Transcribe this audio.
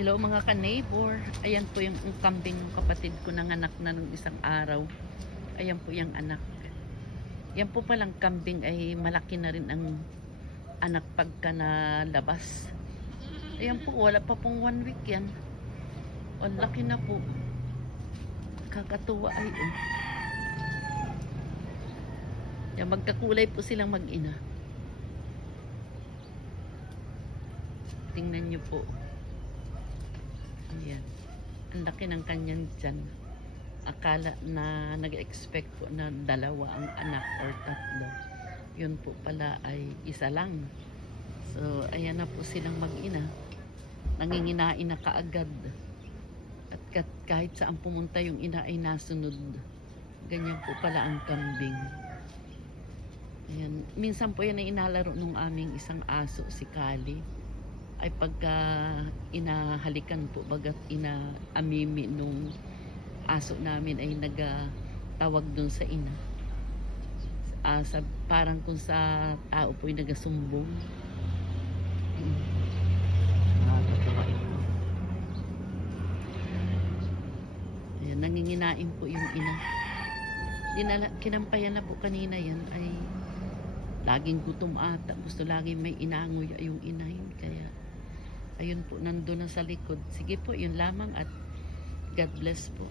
Hello mga ka-neighbor. Ayan po yung kambing ng kapatid ko nanganak na nung isang araw. Ayan po yung anak. Yan po palang kambing ay malaki na rin ang anak pagka nalabas. Ayan po, wala pa pong 1 week yan. Ang laki na po. Kakatuwa ay Yan, magkakulay po silang mag-ina. Tingnan nyo po. Ayan. Ang laki ng kanyang tiyan. Akala na nag-expect po na 2 ang anak or 3. Yun po pala ay 1 lang. So, ayan na po silang mag-ina. Nanginginain na kaagad. At kahit saan pumunta yung ina ay nasunod. Ganyan po pala ang kambing. Ayan. Minsan po yan ay inalaro nung aming isang aso, si Kali. Ay pagka inahalikan po, bagat inaamimi nung aso namin ay nagtawag dun sa ina. Parang kung sa tao po ay nagasumbong. Ayan, nanginginain po yung ina. Kinampayan na po kanina yan ay laging gutom ata. Gusto laging may inangoy yung inahin. Kaya ayun po, nandun na sa likod. Sige po, yun lamang at God bless po.